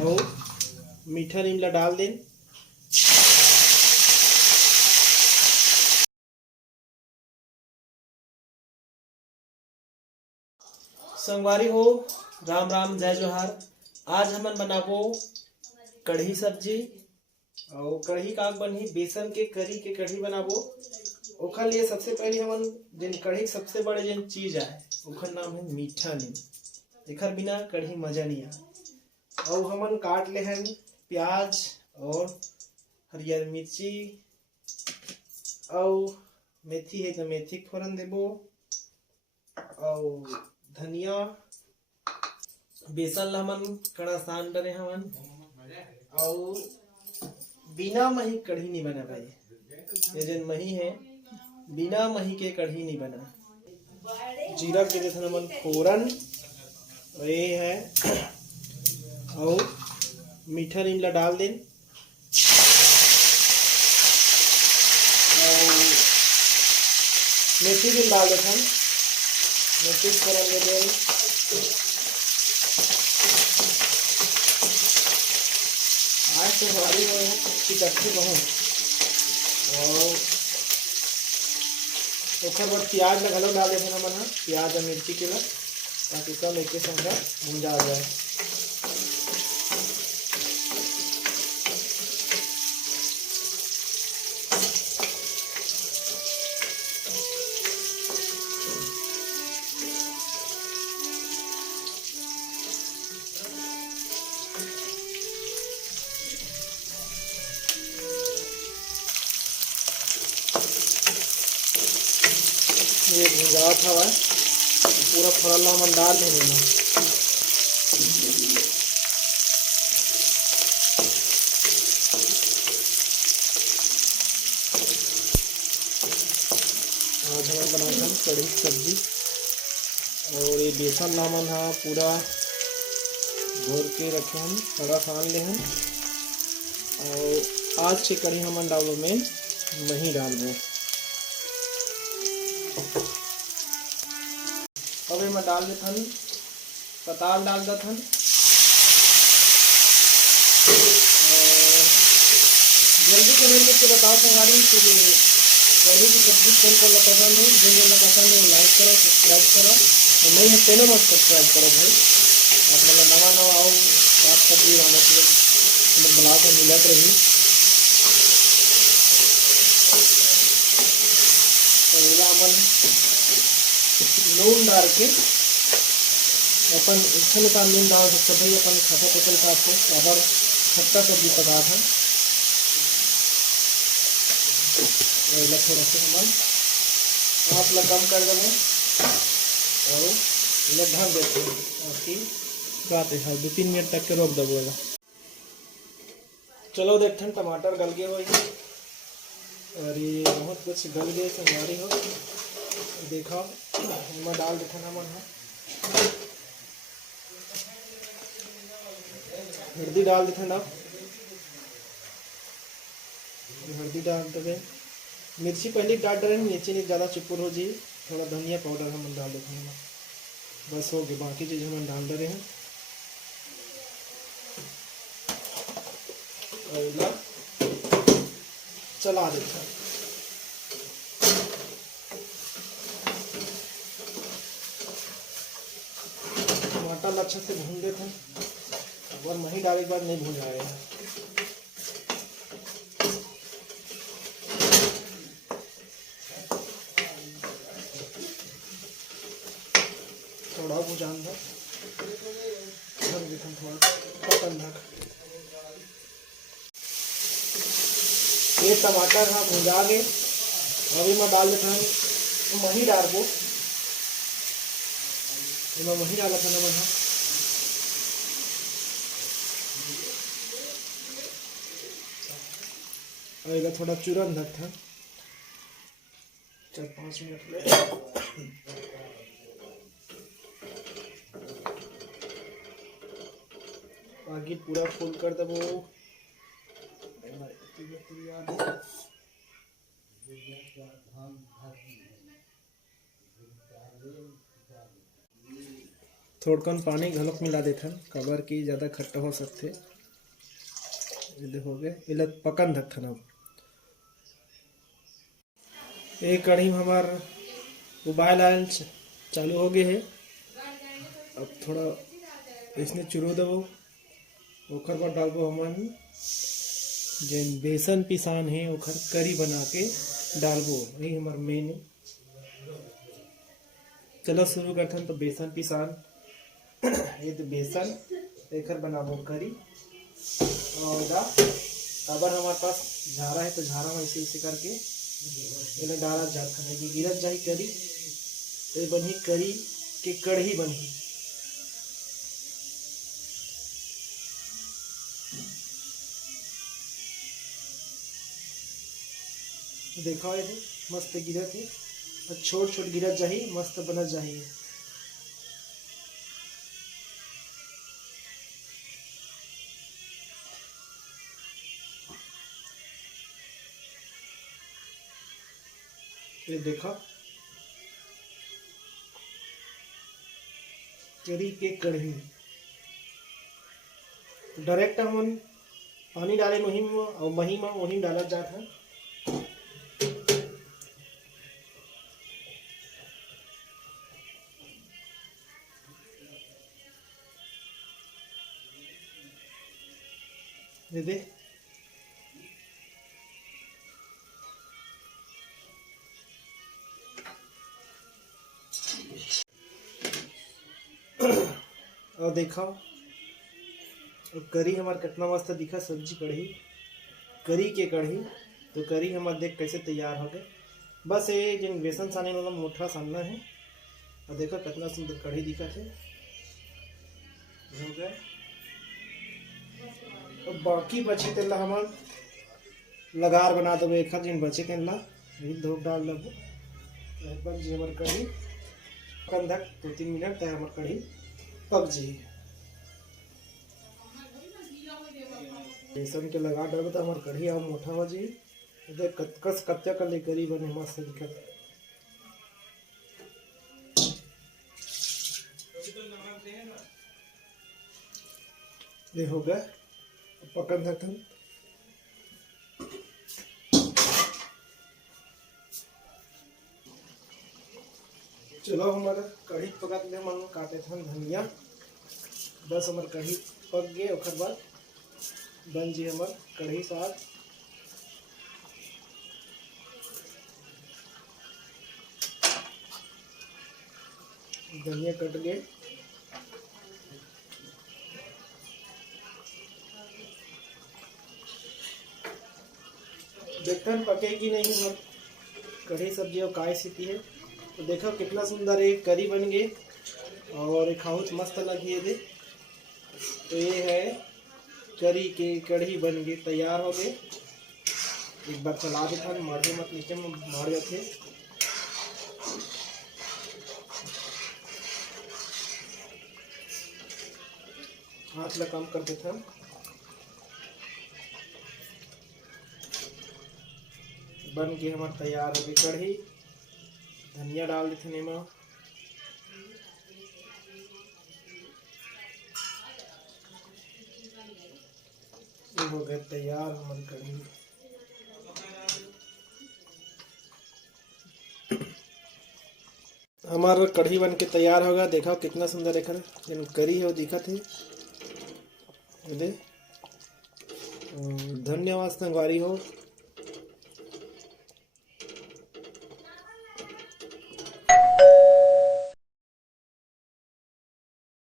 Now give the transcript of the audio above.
और मीठा नीम ला डाल दें। संगवारी हो, राम राम जय जोहार। आज हमन बनाबो कढ़ी सब्जी और कढ़ी का बनही बेसन के करी के कढ़ी बनाबो। ओखर लिए सबसे पहले हमन जिन कढ़ी सबसे बड़े जिन चीज है ओखर नाम है मीठा नीम। एखर बिना कढ़ी मजा नहीं आ। और हमन काट ले हैं प्याज और हरियर मिर्ची और मेथी है तो मेथी फोरन देबो और धनिया। बेसन ला हमन कड़ा सान डरे हमन और बिना मही कढ़ी नहीं बना भाई। ये जन मही है बिना मही के कढ़ी नहीं बना। जीरा के देते हमन फोरन ये है और मीठा नीम ला डाल दें और मेथी भी डाल देते हैं। मेथी फोरन दे दें आज तो हमारी चिकट्ठी बहु और ओखर बाद प्याज ला घलो डाल देते हमन प्याज और मिर्ची के ला ताकि सब एक संग भुंजा जाए। ये भुजा था वह पूरा फरल हमन डाल देना। आज हम बनाते हैं कढ़ी सब्जी और ये बेसन ला हमन हाँ पूरा घोर के रखे हम थोड़ा सान ले हम और आज के कढ़ी हमन डालो में मही डालबो। अब मैं डाल देता हूँ पताल डाल देता हूँ जल्दी करेंगे तो बताओ संगारी कि कढ़ी की सब्जी कौन कौन पसंद है। जिन जिन पसंद है लाइक करो सब्सक्राइब करो और नहीं है तेने मत सब्सक्राइब करो भाई। आप मतलब नवा नवा आओ साग सब्जी बनाने के लिए बना कर मिलत रही। तो मन नून डाल के अपन इच्छा अनुसार नून डाल सकते भाई। अपन खट्टा पसंद का आपको अगर खट्टा सब्जी पका था थोड़ा सा हम आप लोग कम कर देंगे और इन्हें ढक देते हैं आपकी बात है 2-3 मिनट तक के रोक दबोगा। चलो देखते हैं टमाटर गल गए हुए और ये बहुत कुछ गल गए संगारी हो देखा मैं डाल देता ना मन है हल्दी डाल देते ना। हल्दी डाल देते मिर्ची पहले काट रहे हैं मिर्ची नहीं ज़्यादा चुपुर हो जी। थोड़ा धनिया पाउडर हम डाल देते हैं बस हो गए। बाकी चीज़ हम डाल दे रहे हैं और चला देते हैं। टमाटर अच्छे से भून देते हैं और मही डालने के बाद नहीं भून जाएगा। थोड़ा भुजान दो थोड़ा ये टमाटर हाँ भुजा गए। अभी मैं डाल देता हूँ मही डालबो। मैं मही डाला था ना मैं और थोड़ा चूरन धर था 4-5 मिनट में आगे पूरा फुल कर दबो। थोड़कन पानी घलोक मिला देथन काबर की ज़्यादा खट्टा हो सकथे। ये हो गए इला पकन धकथन। अब ये कढ़ी हमार उबाल आयल चालू हो गए है। अब थोड़ा इसने चुरो देवो ओकर बाद डालबो हमन जेन बेसन पिसान है ओकर करी बना के डालबो। यही हमार मेन है। चलो शुरू करथन। तो बेसन पिसान ये तो बेसन एकर बनाबो करी और अगर हमारे पास झारा है तो झारा में ऐसे करके इन्हें डाला जाता है। गिरत जाही करी तो बनी करी के कढ़ी बनी। देखा है मस्त गिरत है और छोट छोट गिरत जाही मस्त बनत जाही। ये देखा करी के कढ़ी डायरेक्ट हम पानी डाले मही में और मही में वही डाला जाता है। ये दे और देखा करी हमार कितना मस्त दिखा। सब्जी कढ़ी करी के कढ़ी तो करी हमार देख कैसे तैयार हो गए। बस ये जिन बेसन साने वाला मोटा सानना है। और देखो कितना सुंदर कढ़ी दिखा थे हो गए। और बाकी बचे तेला हमार लगार बना दो। एक जिन बचे तेला धूप डाल दबो जी हमार कढ़ी कंधक 2-3 मिनट तक हमार कढ़ी पक जी। बेसन के लगा डर तो हमार कढ़ी और मोटा हो जी। कस कच्चा कर ले करी बने मस्त दिखत। ये हो गया पकन धकन। चलो हमारा कढ़ी पका ले मन काटे थे धनिया। बस हमार कढ़ी पक गए और बाद बन जी हमार कढ़ी साग। धनिया कट गए देखते पके कि नहीं हमार कढ़ी सब्जी और काय स्थिति है। तो देखो कितना सुंदर एक करी बन गई और खाओ मस्त लगी है। तो ये है करी के कढ़ी बन गई तैयार हो गए। एक बार चला देता मारे मत नीचे में मार जाते। हाथ ला काम कर देता। बन के हमारे तैयार हो गई कढ़ी। धनिया डाल देते नेमा। ये हो गए तैयार हमारी कढ़ी। हमारा कढ़ी बन के तैयार होगा। देखा कितना सुंदर एक करी है वो दिखा थी। धन्यवाद संगवारी हो।